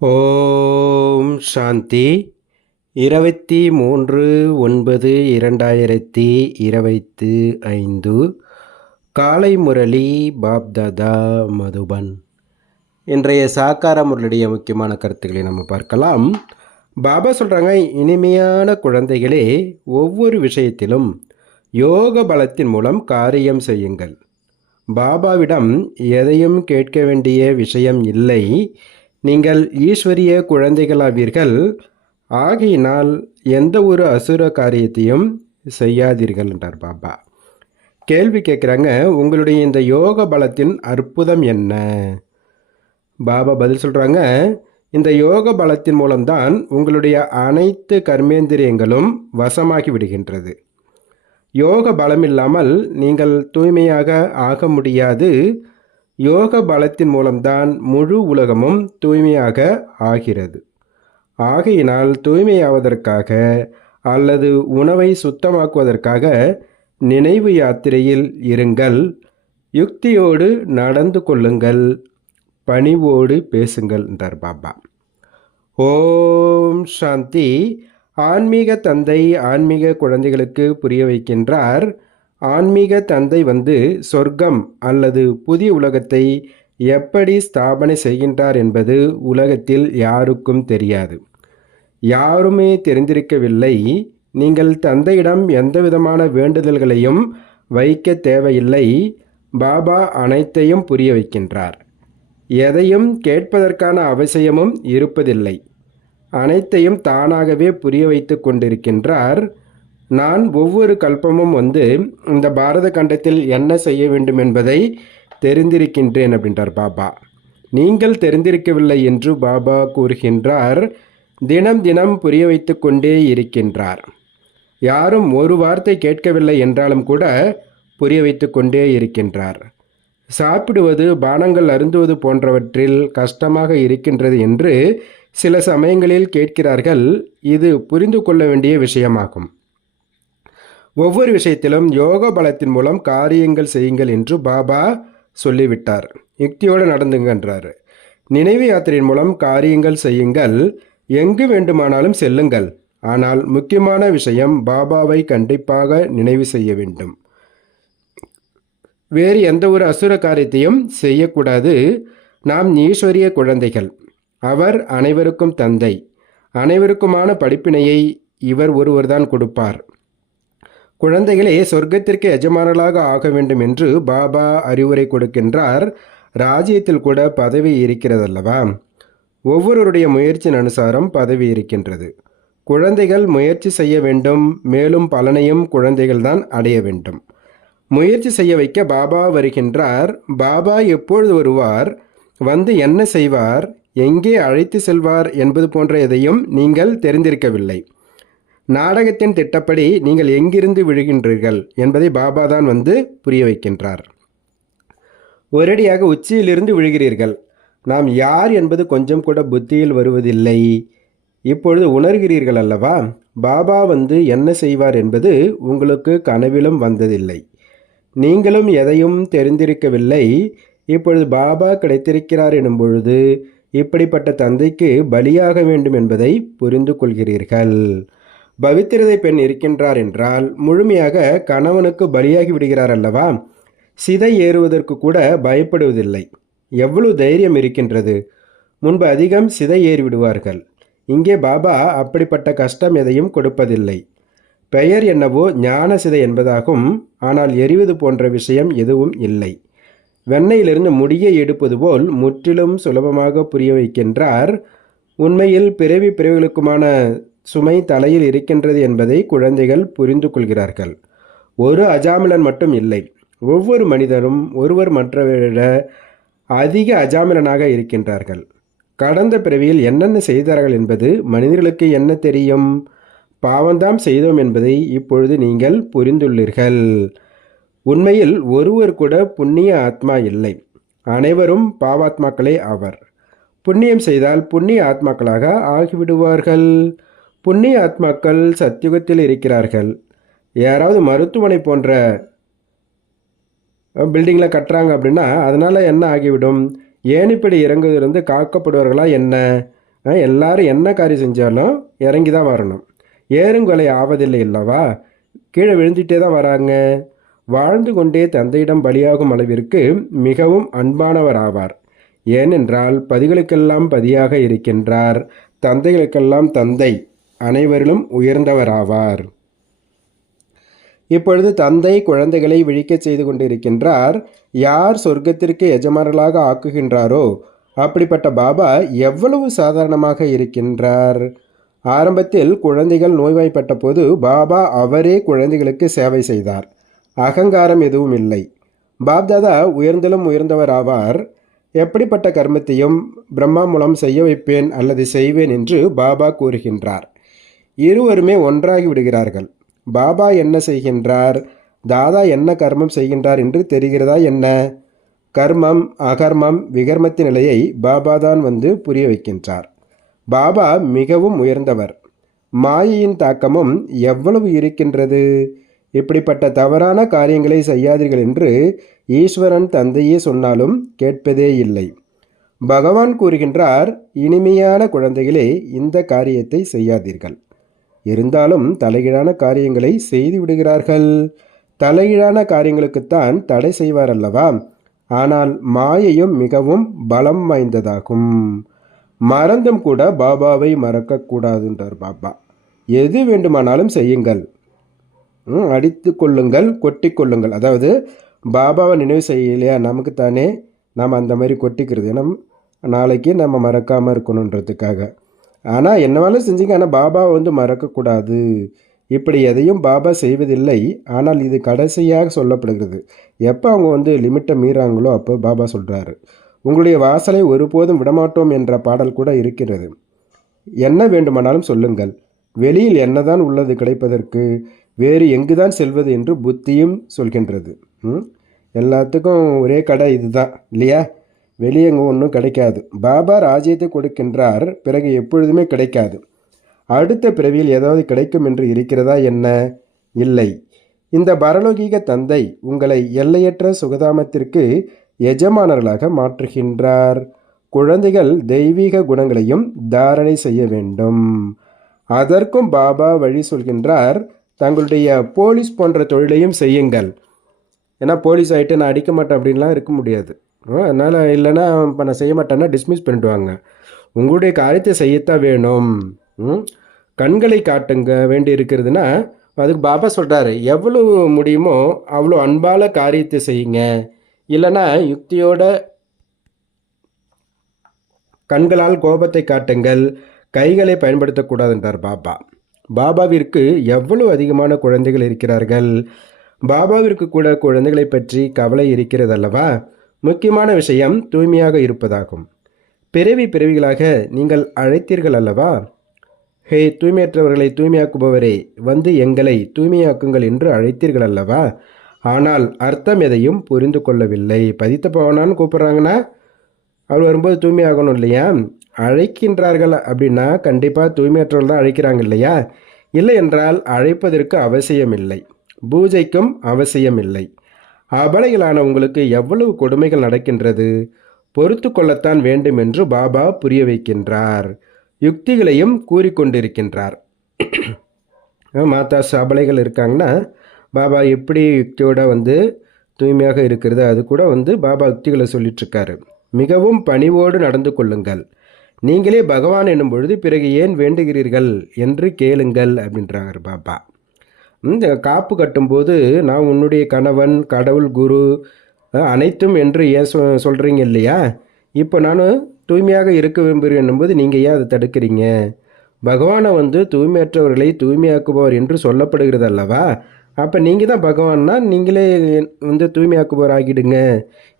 ஓம் சாந்தி. 23/9/2025 காலை முரளி பாப்தாதா மதுபன். இன்றைய சாக்கார முரளியுடைய முக்கியமான கருத்துக்களை நம்ம பார்க்கலாம். பாபா சொல்கிறாங்க, இனிமையான குழந்தைகளே, ஒவ்வொரு விஷயத்திலும் யோக பலத்தின் மூலம் காரியம் செய்யுங்கள். பாபாவிடம் எதையும் கேட்க வேண்டிய விஷயம் இல்லை. நீங்கள் ஈஸ்வரிய குழந்தைகளாவீர்கள். ஆகையினால் எந்த ஒரு அசுர காரியத்தையும் செய்யாதீர்கள் என்றார் பாபா. கேள்வி கேட்குறாங்க, உங்களுடைய இந்த யோக பலத்தின் அற்புதம் என்ன? பாபா பதில் சொல்கிறாங்க, இந்த யோக பலத்தின் மூலம்தான் உங்களுடைய அனைத்து கர்மேந்திரியங்களும் வசமாகி விடுகின்றது. யோக பலம் இல்லாமல் நீங்கள் தூய்மையாக ஆக முடியாது. யோக பலத்தின் மூலம்தான் முழு உலகமும் தூய்மையாக ஆகிறது. ஆகையினால் தூய்மையாவதற்காக அல்லது உணவை சுத்தமாக்குவதற்காக நினைவு யாத்திரையில் இருங்கள். யுக்தியோடு நடந்து கொள்ளுங்கள், பணிவோடு பேசுங்கள் என்றார் பாபா. ஓம் சாந்தி. ஆன்மீக தந்தை ஆன்மீக குழந்தைகளுக்கு புரிய வைக்கின்றார். ஆன்மீக தந்தை சொர்க்கம் அல்லது புதிய உலகத்தை எப்படி ஸ்தாபனை செய்கின்றார் என்பது உலகத்தில் யாருக்கும் தெரியாது. யாருமே தெரிந்திருக்கவில்லை. நீங்கள் தந்தையிடம் எந்த விதமான வேண்டுதல்களையும் வைக்க தேவையில்லை. பாபா அனைத்தையும் புரிய வைக்கின்றார். எதையும் கேட்பதற்கான அவசியமும் இருப்பதில்லை. அனைத்தையும் தானாகவே புரிய வைத்து கொண்டிருக்கின்றார். நான் ஒவ்வொரு கல்பமும் இந்த பாரத கண்டத்தில் என்ன செய்ய வேண்டும் என்பதை தெரிந்திருக்கின்றேன் அப்படின்றார் பாபா. நீங்கள் தெரிந்திருக்கவில்லை என்று பாபா கூறுகின்றார். தினம் தினம் புரிய வைத்து கொண்டே இருக்கின்றார். யாரும் ஒரு வார்த்தை கேட்கவில்லை என்றாலும் கூட புரிய வைத்து கொண்டே இருக்கின்றார். சாப்பிடுவது, பானங்கள் அருந்துவது போன்றவற்றில் கஷ்டமாக இருக்கின்றது என்று சில சமயங்களில் கேட்கிறார்கள். இது புரிந்து கொள்ள வேண்டிய விஷயமாகும். ஒவ்வொரு விஷயத்திலும் யோக பலத்தின் மூலம் காரியங்கள் செய்யுங்கள் என்று பாபா சொல்லிவிட்டார். யுக்தியோடு நடந்துங்கன்றார். நினைவு யாத்திரையின் மூலம் காரியங்கள் செய்யுங்கள். எங்கு வேண்டுமானாலும் செல்லுங்கள். ஆனால் முக்கியமான விஷயம், பாபாவை கண்டிப்பாக நினைவு செய்ய வேண்டும். வேறு எந்த ஒரு அசுர காரியத்தையும் செய்யக்கூடாது. நாம் ஈஸ்வரிய குழந்தைகள். அவர் அனைவருக்கும் தந்தை. அனைவருக்குமான படிப்பினையை இவர் ஒருவர்தான் கொடுப்பார். குழந்தைகளே, சொர்க்கத்திற்கு எஜமானர்களாக ஆக வேண்டும் என்று பாபா அறிவுரை கொடுக்கின்றார். ராஜ்யத்தில் கூட பதவி இருக்கிறதல்லவா? ஒவ்வொருவருடைய முயற்சியின் அனுசாரம் பதவி இருக்கின்றது. குழந்தைகள் முயற்சி செய்ய வேண்டும். மேலும் பலனையும் குழந்தைகள்தான் அடைய வேண்டும். முயற்சி செய்ய வைக்க பாபா வருகின்றார். பாபா எப்பொழுது வருவார், என்ன செய்வார், எங்கே அழைத்து செல்வார் என்பது போன்ற எதையும் நீங்கள் தெரிந்திருக்கவில்லை. நாடகத்தின் திட்டப்படி நீங்கள் எங்கிருந்து விழுகின்றீர்கள் என்பதை பாபா தான் புரிய வைக்கின்றார். ஒரேடியாக உச்சியிலிருந்து விழுகிறீர்கள். நாம் யார் என்பது கொஞ்சம் கூட புத்தியில் வருவதில்லை. இப்பொழுது உணர்கிறீர்கள் அல்லவா? பாபா என்ன செய்வார் என்பது உங்களுக்கு கனவிலும் வந்ததில்லை. நீங்களும் எதையும் தெரிந்திருக்கவில்லை. இப்பொழுது பாபா கிடைத்திருக்கிறார் எனும் பொழுது இப்படிப்பட்ட தந்தைக்கு பலியாக வேண்டும் என்பதை புரிந்து கொள்கிறீர்கள். பவித்திரதை பெண் இருக்கின்றார் என்றால் முழுமையாக கணவனுக்கு பலியாகி விடுகிறார் அல்லவா? சிதை ஏறுவதற்கு கூட பயப்படுவதில்லை. எவ்வளவு தைரியம் இருக்கின்றது! முன்பு அதிகம் சிதை ஏறி விடுவார்கள். இங்கே பாபா அப்படிப்பட்ட கஷ்டம் எதையும் கொடுப்பதில்லை. பெயர் என்னவோ ஞான சிதை என்பதாகும். ஆனால் எரிவது போன்ற விஷயம் எதுவும் இல்லை. வெண்ணெயிலிருந்து முடியை எடுப்பது போல் முற்றிலும் சுலபமாக புரிய வைக்கின்றார். உண்மையில் பிறவிகளுக்குமான சுமை தலையில் இருக்கின்றது என்பதை குழந்தைகள் புரிந்து கொள்கிறார்கள். ஒரு அஜாமிலன் மட்டும் இல்லை. ஒவ்வொரு மனிதரும் ஒருவர் மற்றவரிட அதிக அஜாமிலனாக இருக்கின்றார்கள். கடந்த பிறவியில் என்னென்ன செய்தார்கள் என்பது மனிதர்களுக்கு என்ன தெரியும்? பாவந்தாம் செய்தோம் என்பதை இப்பொழுது நீங்கள் புரிந்துள்ளீர்கள். உண்மையில் ஒருவர் கூட புண்ணிய ஆத்மா இல்லை. அனைவரும் பாவாத்மாக்களே ஆவர். புண்ணியம் செய்தால் புண்ணிய ஆத்மாக்களாக ஆகிவிடுவார்கள். புண்ணிய ஆத்மாக்கள் சத்தியுகத்தில் இருக்கிறார்கள். யாராவது மருத்துவமனை போன்ற பில்டிங்கில் கட்டுறாங்க அப்படின்னா அதனால் என்ன ஆகிவிடும்? ஏணிப்படி இறங்குவதிலிருந்து காக்கப்படுவார்களா என்ன? எல்லாரும் என்ன காரியம் செஞ்சாலும் இறங்கி தான் வரணும். ஏறுங்கொலை ஆவதில்லை அல்லவா, கீழே விழுந்துட்டே தான் வராங்க. வாழ்ந்து கொண்டே தந்தையிடம் பலியாகும் அளவிற்கு மிகவும் அன்பானவர் ஆவார். ஏனென்றால் பதிகளுக்கெல்லாம் பதியாக இருக்கின்றார், தந்தைகளுக்கெல்லாம் தந்தை, அனைவரிலும் உயர்ந்தவராவார். இப்பொழுது தந்தை குழந்தைகளை விழிக்கச் செய்து கொண்டிருக்கின்றார். யார் சொர்க்கத்திற்கு எஜமானர்களாக ஆக்குகின்றாரோ அப்படிப்பட்ட பாபா எவ்வளவு சாதாரணமாக இருக்கின்றார். ஆரம்பத்தில் குழந்தைகள் நோய்வாய்ப்பட்ட போது பாபா அவரே குழந்தைகளுக்கு சேவை செய்தார். அகங்காரம் எதுவும் இல்லை. பாப்தாதா உயர்ந்தலும் உயர்ந்தவர் ஆவார். எப்படிப்பட்ட கர்மத்தையும் பிரம்மா மூலம் செய்ய வைப்பேன் அல்லது செய்வேன் என்று பாபா கூறுகின்றார். இருவருமே ஒன்றாகி விடுகிறார்கள். பாபா என்ன செய்கின்றார், தாதா என்ன கர்மம் செய்கின்றார் என்று தெரிகிறதா என்ன? கர்மம் அகர்மம் விகர்மத்தின் நிலையை பாபா தான் வந்து புரிய வைக்கின்றார். பாபா மிகவும் உயர்ந்தவர். மாயையின் தாக்கமும் எவ்வளவு இருக்கின்றது. இப்படிப்பட்ட தவறான காரியங்களை செய்யாதீர்கள் என்று ஈஸ்வரன் தந்தையே சொன்னாலும் கேட்பதே இல்லை. பகவான் கூறுகின்றார், இனிமையான குழந்தைகளே, இந்த காரியத்தை செய்யாதீர்கள். இருந்தாலும் தலைகீழான காரியங்களை செய்து விடுகிறார்கள். தலைகீழான காரியங்களுக்குத்தான் தடை செய்வார் அல்லவா. ஆனால் மாயையும் மிகவும் பலம் வாய்ந்ததாகும். மறந்தும் கூட பாபாவை மறக்கக்கூடாதுன்றார் பாபா. எது வேண்டுமானாலும் செய்யுங்கள், அடித்து கொள்ளுங்கள், கொட்டி கொள்ளுங்கள். அதாவது பாபாவை நினைவு செய்யலையா, நமக்கு தானே நாம் அந்த மாதிரி கொட்டிக்கிறது. ஏன்னா நாளைக்கு நம்ம மறக்காமல் இருக்கணுன்றதுக்காக. ஆனால் என்னவாலும் செஞ்சுங்க, ஆனால் பாபாவை வந்து மறக்கக்கூடாது. இப்படி எதையும் பாபா செய்வதில்லை. ஆனால் இது கடைசியாக சொல்லப்படுகிறது. எப்போ அவங்க வந்து லிமிட்டை மீறாங்களோ அப்போ பாபா சொல்கிறாரு, உங்களுடைய வாசலை ஒருபோதும் விடமாட்டோம் என்ற பாடல் கூட இருக்கிறது. என்ன வேண்டுமானாலும் சொல்லுங்கள், வெளியில் என்னதான் உள்ளது கிடைப்பதற்கு, வேறு எங்குதான் செல்வது என்று புத்தியும் சொல்கின்றது. எல்லாத்துக்கும் ஒரே கடை இதுதான் இல்லையா, வெளியே எங்கே ஒன்றும் கிடைக்காது. பாபா ராஜ்யத்தை கொடுக்கின்றார், பிறகு எப்பொழுதுமே கிடைக்காது. அடுத்த பிறவியில் ஏதாவது கிடைக்கும் என்று இருக்கிறதா என்ன? இல்லை. இந்த பரலோகீக தந்தை உங்களை எல்லையற்ற சுகதாமத்திற்கு எஜமானர்களாக மாற்றுகின்றார். குழந்தைகள் தெய்வீக குணங்களையும் தாரணை செய்ய வேண்டும். அதற்கும் பாபா வழி சொல்கின்றார். தங்களுடைய போலீஸ் போன்ற தொழிலையும் செய்யுங்கள். ஏன்னா போலீஸ் ஆகிட்டு நான் அடிக்க மாட்டேன் அப்படின்லாம் இருக்க முடியாது. அதனால் இல்லைன்னா இப்போ நான் செய்ய மாட்டேன்னா டிஸ்மிஸ் பண்ணிடுவாங்க. உங்களுடைய காரியத்தை செய்யத்தான் வேணும். கண்களை காட்டுங்க வேண்டி இருக்கிறதுனா அதுக்கு பாபா சொல்கிறாரு, எவ்வளோ முடியுமோ அவ்வளோ அன்பால காரியத்தை செய்யுங்க. இல்லைன்னா யுக்தியோட கண்களால் கோபத்தை காட்டுங்கள், கைகளை பயன்படுத்தக்கூடாதுன்றார் பாபா. பாபாவிற்கு எவ்வளவு அதிகமான குழந்தைகள் இருக்கிறார்கள். பாபாவிற்கு கூட குழந்தைகளை பற்றி கவலை இருக்கிறதல்லவா. முக்கியமான விஷயம் தூய்மையாக இருப்பதாகும். பிறவிகளாக நீங்கள் அழைத்தீர்கள் அல்லவா. ஹே தூய்மையற்றவர்களை தூய்மையாக்குபவரே, வந்து எங்களை தூய்மையாக்குங்கள் என்று அழைத்தீர்கள் அல்லவா. ஆனால் அர்த்தம் எதையும் புரிந்து கொள்ளவில்லை. பதித்த பவனான்னு கூப்பிட்றாங்கன்னா அவர் வரும்போது தூய்மையாகணும் இல்லையா. அழைக்கின்றார்கள் அப்படின்னா கண்டிப்பாக தூய்மையற்றவர்கள் தான் அழைக்கிறாங்க இல்லையா. இல்லை என்றால் அழைப்பதற்கு அவசியமில்லை, பூஜைக்கும் அவசியமில்லை. அபலைகளான உங்களுக்கு எவ்வளவு கொடுமைகள் நடக்கின்றது, பொறுத்து கொள்ளத்தான் வேண்டும் என்று பாபா புரிய வைக்கின்றார். யுக்திகளையும் கூறிக்கொண்டிருக்கின்றார். மாதா அபலைகள் இருக்காங்கன்னா பாபா எப்படி யுக்தியோட வந்து தூய்மையாக இருக்கிறது அது கூட வந்து பாபா யுக்திகளை சொல்லிட்டுருக்காரு. மிகவும் பணிவோடு நடந்து கொள்ளுங்கள். நீங்களே பகவான் என்னும் பொழுது பிறகு ஏன் வேண்டுகிறீர்கள் என்று கேளுங்கள் அப்படின்றாங்க பாபா. இந்த காப்பு கட்டும்போது நான் உன்னுடைய கணவன், கடவுள், குரு அனைத்தும் என்று ஏன் சொல்கிறீங்க இல்லையா. இப்போ நான் தூய்மையாக இருக்க விரும்புகிறேன் என்னும்போது நீங்கள் ஏன் அதை தடுக்கிறீங்க? பகவானை வந்து தூய்மையற்றவர்களை தூய்மையாக்குபவர் என்று சொல்லப்படுகிறது அல்லவா. அப்போ நீங்கள் தான் பகவான்னா நீங்களே வந்து தூய்மையாக்குபவர் ஆகிடுங்க.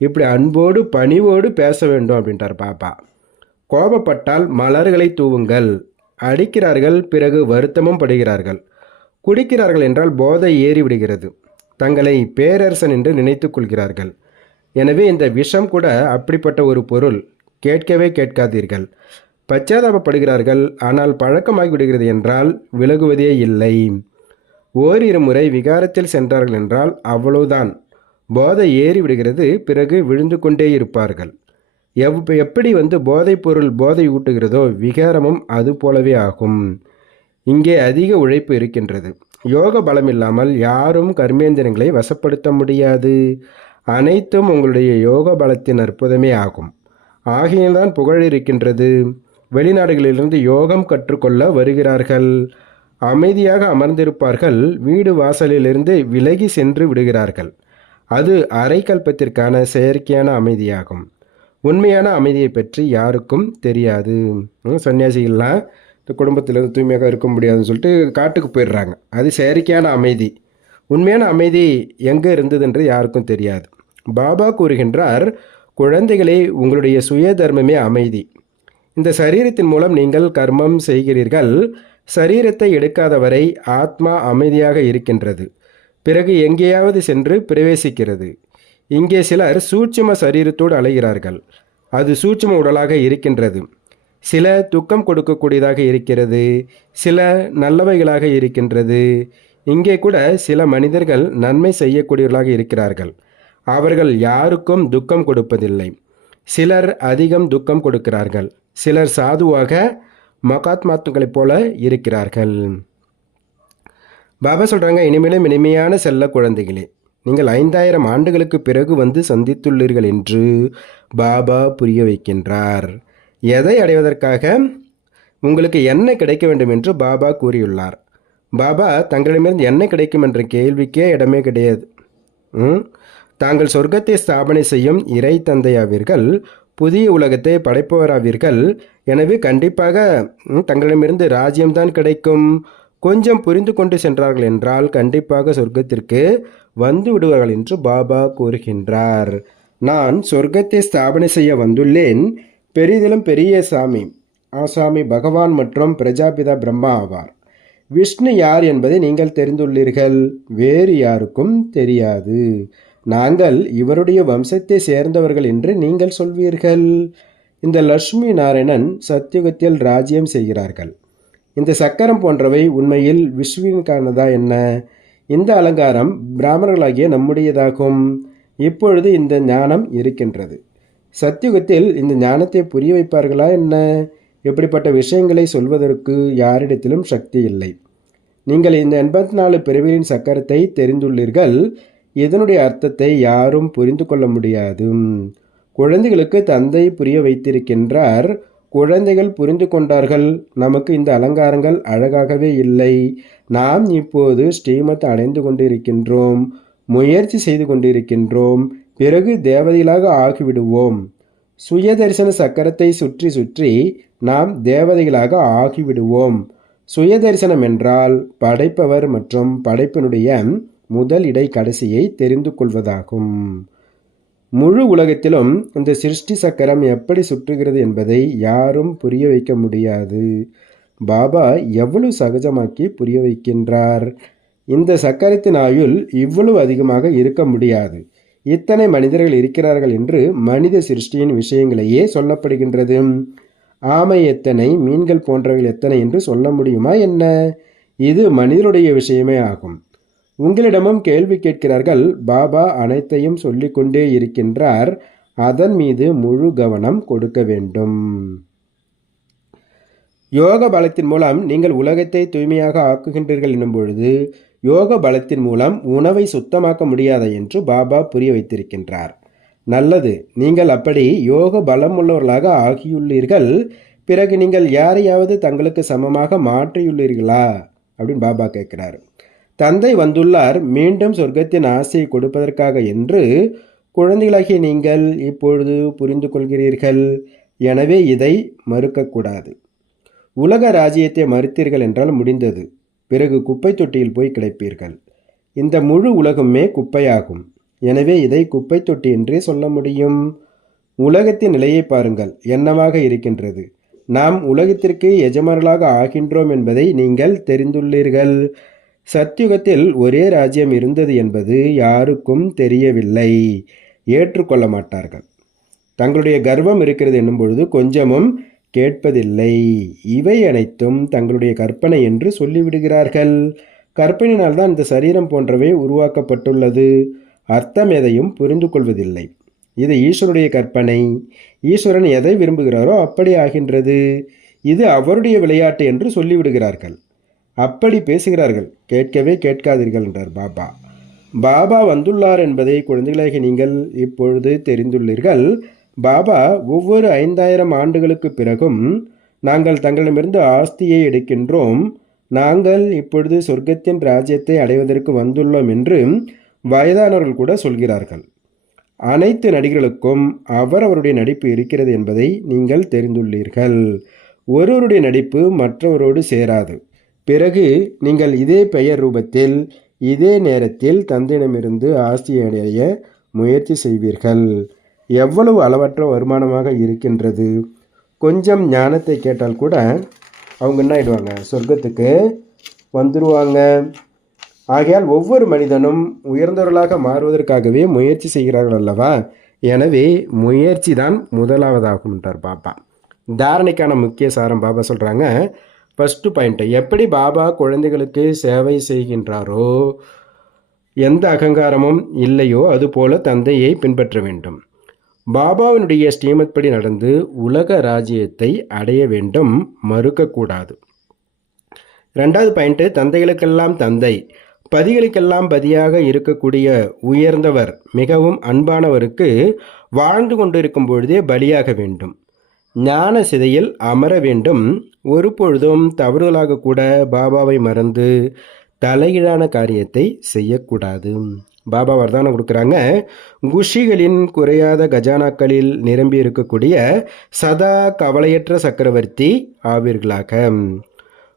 இப்படி அன்போடு பணிவோடு பேச வேண்டும் அப்படின்றார் பாபா. கோபப்பட்டால் மலர்களை தூவுங்கள். அடிக்கிறார்கள், பிறகு வருத்தமும் படுகிறார்கள். குடிக்கிறார்கள் என்றால் போதை ஏறிவிடுகிறது. தங்களை பேரரசன் என்று நினைத்து கொள்கிறார்கள். எனவே இந்த விஷம் கூட அப்படிப்பட்ட ஒரு பொருள். கேட்கவே கேட்காதீர்கள். பச்சாதாபப்படுகிறார்கள், ஆனால் பழக்கமாகி விடுகிறது என்றால் விலகுவதே இல்லை. ஓரிரு முறை விகாரத்தில் சென்றார்கள் என்றால் அவ்வளவுதான், போதை ஏறி விடுகிறது, பிறகு விழுந்து கொண்டே இருப்பார்கள். எப்படி போதைப்பொருள் போதை ஊட்டுகிறதோ விகாரமும் அது போலவே ஆகும். இங்கே அதிக உழைப்பு இருக்கின்றது. யோக பலம் இல்லாமல் யாரும் கர்மேந்திரங்களை வசப்படுத்த முடியாது. அனைத்தும் உங்களுடைய யோக பலத்தின் அற்புதமே ஆகும். ஆகையில்தான் புகழ் இருக்கின்றது. வெளிநாடுகளிலிருந்து யோகம் கற்றுக்கொள்ள வருகிறார்கள். அமைதியாக அமர்ந்திருப்பார்கள். வீடு வாசலிலிருந்து விலகி சென்று விடுகிறார்கள். அது அரைக்கல்பத்திற்கான செயற்கையான அமைதியாகும். உண்மையான அமைதியை பற்றி யாருக்கும் தெரியாது. சன்னியாசிகள்லாம் இந்த குடும்பத்திலிருந்து தூய்மையாக இருக்க முடியாதுன்னு சொல்லிட்டு காட்டுக்கு போயிடுறாங்க. அது செயற்கையான அமைதி. உண்மையான அமைதி எங்கே இருந்ததுன்று யாருக்கும் தெரியாது. பாபா கூறுகின்றார், குழந்தைகளே, உங்களுடைய சுய தர்மமே அமைதி. இந்த சரீரத்தின் மூலம் நீங்கள் கர்மம் செய்கிறீர்கள். சரீரத்தை எடுக்காதவரை ஆத்மா அமைதியாக இருக்கின்றது. பிறகு எங்கேயாவது சென்று பிரவேசிக்கிறது. இங்கே சிலர் சூட்சும சரீரத்தோடு அலைகிறார்கள். அது சூட்சும உடலாக இருக்கின்றது. சில துக்கம் கொடுக்கக்கூடியதாக இருக்கிறது, சில நல்லவைகளாக இருக்கின்றது. இங்கே கூட சில மனிதர்கள் நன்மை செய்யக்கூடியவர்களாக இருக்கிறார்கள். அவர்கள் யாருக்கும் துக்கம் கொடுப்பதில்லை. சிலர் அதிகம் துக்கம் கொடுக்கிறார்கள். சிலர் சாதுவாக மகாத்மாக்களைப் போல இருக்கிறார்கள். பாபா சொல்கிறாங்க, இனிமேலும் இனிமையான செல்ல குழந்தைகளே, நீங்கள் 5000 ஆண்டுகளுக்கு பிறகு சந்தித்துள்ளீர்கள் என்று பாபா புரிய வைக்கின்றார். எதை அடைவதற்காக? உங்களுக்கு என்ன கிடைக்க வேண்டும் என்று பாபா கூறியுள்ளார். பாபா தங்களிடமிருந்து என்ன கிடைக்கும் என்ற கேள்விக்கே இடமே கிடையாது. தாங்கள் சொர்க்கத்தை ஸ்தாபனை செய்யும் இறை தந்தையாவீர்கள், புதிய உலகத்தை படைப்பவராவீர்கள். எனவே கண்டிப்பாக தங்களிடமிருந்து ராஜ்யம்தான் கிடைக்கும். கொஞ்சம் புரிந்து கொண்டு சென்றார்கள் என்றால் கண்டிப்பாக சொர்க்கத்திற்கு வந்து விடுவார்கள் என்று பாபா கூறுகின்றார். நான் சொர்க்கத்தை ஸ்தாபனை செய்ய வந்துள்ளேன். பெரிதிலும் பெரிய சாமி பகவான் மற்றும் பிரஜாபிதா பிரம்மா ஆவார். விஷ்ணு யார் என்பதை நீங்கள் தெரிந்துள்ளீர்கள். வேறு யாருக்கும் தெரியாது. நாங்கள் இவருடைய வம்சத்தை சேர்ந்தவர்கள் என்று நீங்கள் சொல்வீர்கள். இந்த லட்சுமி நாராயணன் சத்தியுகத்தில் ராஜ்யம் செய்கிறார்கள். இந்த சக்கரம் போன்றவை உண்மையில் விஷ்ணுவிற்கானதா என்ன? இந்த அலங்காரம் பிராமணர்களாகிய நம்முடையதாகும். இப்பொழுது இந்த ஞானம் இருக்கின்றது. சத்தியுகத்தில் இந்த ஞானத்தை புரிய வைப்பார்களா என்ன? இப்படிப்பட்ட விஷயங்களை சொல்வதற்கு யாரிடத்திலும் சக்தி இல்லை. நீங்கள் இந்த 84 பிறவிகளின் சக்கரத்தை தெரிந்துள்ளீர்கள். இதனுடைய அர்த்தத்தை யாரும் புரிந்து கொள்ள முடியாது. குழந்தைகளுக்கு தந்தை புரிய வைத்திருக்கின்றார். குழந்தைகள் புரிந்து கொண்டார்கள். நமக்கு இந்த அலங்காரங்கள் அழகாகவே இல்லை. நாம் இப்போது ஸ்ரீமத் அடைந்து கொண்டிருக்கின்றோம். முயற்சி செய்து கொண்டிருக்கின்றோம். பிறகு தேவதைகளாக ஆகிவிடுவோம். சுய தரிசன சக்கரத்தை சுற்றி சுற்றி நாம் தேவதைகளாக ஆகிவிடுவோம். சுய தரிசனம் என்றால் படைப்பவர் மற்றும் படைப்பினுடைய முதல் இடை கடைசியை தெரிந்து கொள்வதாகும். முழு உலகத்திலும் இந்த சிருஷ்டி சக்கரம் எப்படி சுற்றுகிறது என்பதை யாரும் புரிய வைக்க முடியாது. பாபா எவ்வளவு சகஜமாக்கி புரிய வைக்கின்றார். இந்த சக்கரத்தின் ஆயுள் இவ்வளவு அதிகமாக இருக்க முடியாது. இத்தனை மனிதர்கள் இருக்கிறார்கள் என்று மனித சிருஷ்டியின் விஷயங்களையே சொல்லப்படுகின்றது. ஆமை எத்தனை, மீன்கள் போன்றவைகள் எத்தனை என்று சொல்ல முடியுமா என்ன? இது மனிதனுடைய விஷயமே ஆகும். உங்களிடமும் கேள்வி கேட்கிறார்கள். பாபா அனைத்தையும் சொல்லிக்கொண்டே இருக்கின்றார். அதன் மீது முழு கவனம் கொடுக்க வேண்டும். யோக பலத்தின் மூலம் நீங்கள் உலகத்தை தூய்மையாக ஆக்குகின்றீர்கள் என்னும் பொழுது யோக பலத்தின் மூலம் உணவை சுத்தமாக்க முடியாத என்று பாபா புரிய வைத்திருக்கின்றார். நல்லது, நீங்கள் அப்படி யோக பலம் உள்ளவர்களாக ஆகியுள்ளீர்கள். பிறகு நீங்கள் யாரையாவது தங்களுக்கு சமமாக மாற்றியுள்ளீர்களா அப்படின்னு பாபா கேட்கிறார். தந்தை வந்துள்ளார் மீண்டும் சொர்க்கத்தின் ஆசையை கொடுப்பதற்காக என்று குழந்தைகளாகிய நீங்கள் இப்பொழுது புரிந்து கொள்கிறீர்கள். எனவே இதை மறுக்கக்கூடாது. உலக ராஜ்யத்தை மறுத்தீர்கள் என்றால் முடிந்தது. பிறகு குப்பை தொட்டியில் போய் கிடைப்பீர்கள். இந்த முழு உலகமே குப்பையாகும். எனவே இதை குப்பை தொட்டி என்றே சொல்ல முடியும். உலகத்தின் நிலையை பாருங்கள், என்னவாக இருக்கின்றது. நாம் உலகத்திற்கு எஜமானர்களாக ஆகின்றோம் என்பதை நீங்கள் தெரிந்துள்ளீர்கள். சத்தியுகத்தில் ஒரே ராஜ்யம் இருந்தது என்பது யாருக்கும் தெரியவில்லை. ஏற்றுக்கொள்ள மாட்டார்கள். தங்களுடைய கர்வம் இருக்கிறது என்னும் பொழுது கொஞ்சமும் கேட்பதில்லை. இவை அனைத்தும் தங்களுடைய கற்பனை என்று சொல்லிவிடுகிறார்கள். கற்பனையினால்தான் இந்த சரீரம் போன்றவை உருவாக்கப்பட்டுள்ளது. அர்த்தம் எதையும் புரிந்து கொள்வதில்லை. இது ஈஸ்வருடைய கற்பனை. ஈஸ்வரன் எதை விரும்புகிறாரோ அப்படி ஆகின்றது. இது அவருடைய விளையாட்டு என்று சொல்லிவிடுகிறார்கள். அப்படி பேசுகிறார்கள். கேட்கவே கேட்காதீர்கள் என்றார் பாபா. பாபா வந்துள்ளார் என்பதை குழந்தைகளாகி நீங்கள் இப்பொழுது தெரிந்துள்ளீர்கள். பாபா ஒவ்வொரு 5000 ஆண்டுகளுக்கு பிறகும் நாங்கள் தங்களிடமிருந்து ஆஸ்தியை எடுக்கின்றோம், நாங்கள் இப்பொழுது சொர்க்கத்தின் ராஜ்யத்தை அடைவதற்கு வந்துள்ளோம் என்று வயதானவர்கள் கூட சொல்கிறார்கள். அனைத்து நடிகர்களுக்கும் அவரவருடைய நடிப்பு இருக்கிறது என்பதை நீங்கள் தெரிந்துள்ளீர்கள். ஒருவருடைய நடிப்பு மற்றவரோடு சேராது. பிறகு நீங்கள் இதே பெயர் ரூபத்தில் இதே நேரத்தில் தந்தையிடமிருந்து ஆஸ்தியை அடைய முயற்சி செய்வீர்கள். எவ்வளவு அளவற்ற வருமானமாக இருக்கின்றது. கொஞ்சம் ஞானத்தை கேட்டால் கூட அவங்க என்ன ஆயிடுவாங்க, சொர்க்கத்துக்கு வந்துடுவாங்க. ஆகையால் ஒவ்வொரு மனிதனும் உயர்ந்தவர்களாக மாறுவதற்காகவே முயற்சி செய்கிறார்கள் அல்லவா? எனவே முயற்சி தான் முதலாவதாகும் என்றார் பாபா. தாரணைக்கான முக்கிய சாரம் பாபா சொல்கிறாங்க. ஃபஸ்ட்டு பாயிண்ட்டு, எப்படி பாபா குழந்தைகளுக்கு சேவை செய்கின்றாரோ, எந்த அகங்காரமும் இல்லையோ அதுபோல தந்தையை பின்பற்ற வேண்டும். பாபாவினுடைய ஸ்ரீமத் படி நடந்து உலக ராஜ்யத்தை அடைய வேண்டும், மறுக்கக்கூடாது. ரெண்டாவது பாயிண்ட்டு, தந்தைகளுக்கெல்லாம் தந்தை, பதிகளுக்கெல்லாம் பதியாக இருக்கக்கூடிய உயர்ந்தவர், மிகவும் அன்பானவருக்கு வாழ்ந்து கொண்டிருக்கும் பொழுதே பலியாக வேண்டும். ஞான சிதையில் அமர வேண்டும். ஒரு பொழுதும் தவறுதலாக கூட பாபாவை மறந்து தலைகீழான காரியத்தை செய்யக்கூடாது. பாபா வரதானம் கொடுக்குறாங்க. குஷிகளின் குறையாத கஜானாக்களில் நிரம்பி இருக்கக்கூடிய சதா கவலையற்ற சக்கரவர்த்தி ஆவீர்களாக.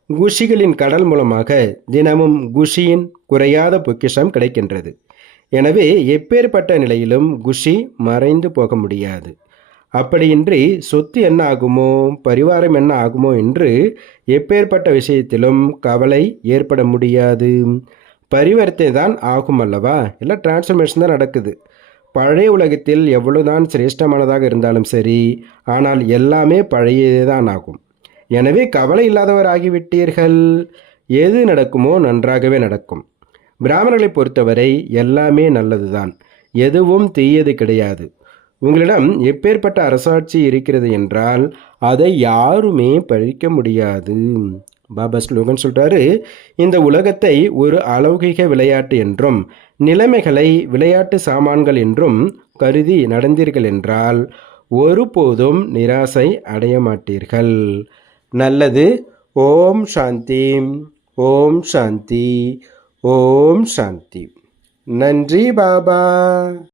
குஷிகளின் கடல் மூலமாக தினமும் குஷியின் குறையாத பொக்கிஷம் கிடைக்கின்றது. எனவே எப்பேற்பட்ட நிலையிலும் குஷி மறைந்து போக முடியாது. அப்படியின்றி சொத்து என்ன ஆகுமோ, பரிவாரம் என்ன ஆகுமோ என்று எப்பேற்பட்ட விஷயத்திலும் கவலை ஏற்பட முடியாது. பரிவர்த்தனை தான் ஆகும் அல்லவா? எல்லாம் டிரான்ஸ்ஃபர்மேஷன் தான் நடக்குது. பழைய உலகத்தில் எவ்வளவுதான் சிரேஷ்டமானதாக இருந்தாலும் சரி, ஆனால் எல்லாமே பழையதே தான் ஆகும். எனவே கவலை இல்லாதவர் ஆகிவிட்டீர்கள். எது நடக்குமோ நன்றாகவே நடக்கும். பிராமணர்களை பொறுத்தவரை எல்லாமே நல்லதுதான், எதுவும் தீயது கிடையாது. உங்களிடம் எப்பேற்பட்ட அரசாட்சி இருக்கிறது என்றால் அதை யாருமே பழிக்க முடியாது. பாபா ஸ்லோகன் சொல்கிறாரு, இந்த உலகத்தை ஒரு அலௌகிக விளையாட்டு என்றும் நிலைமைகளை விளையாட்டு சாமான்கள் என்றும் கருதி நடந்தீர்கள் என்றால் ஒருபோதும் நிராசை அடைய மாட்டீர்கள். நல்லது. ஓம் சாந்தி, ஓம் சாந்தி, ஓம் சாந்தி. நன்றி பாபா.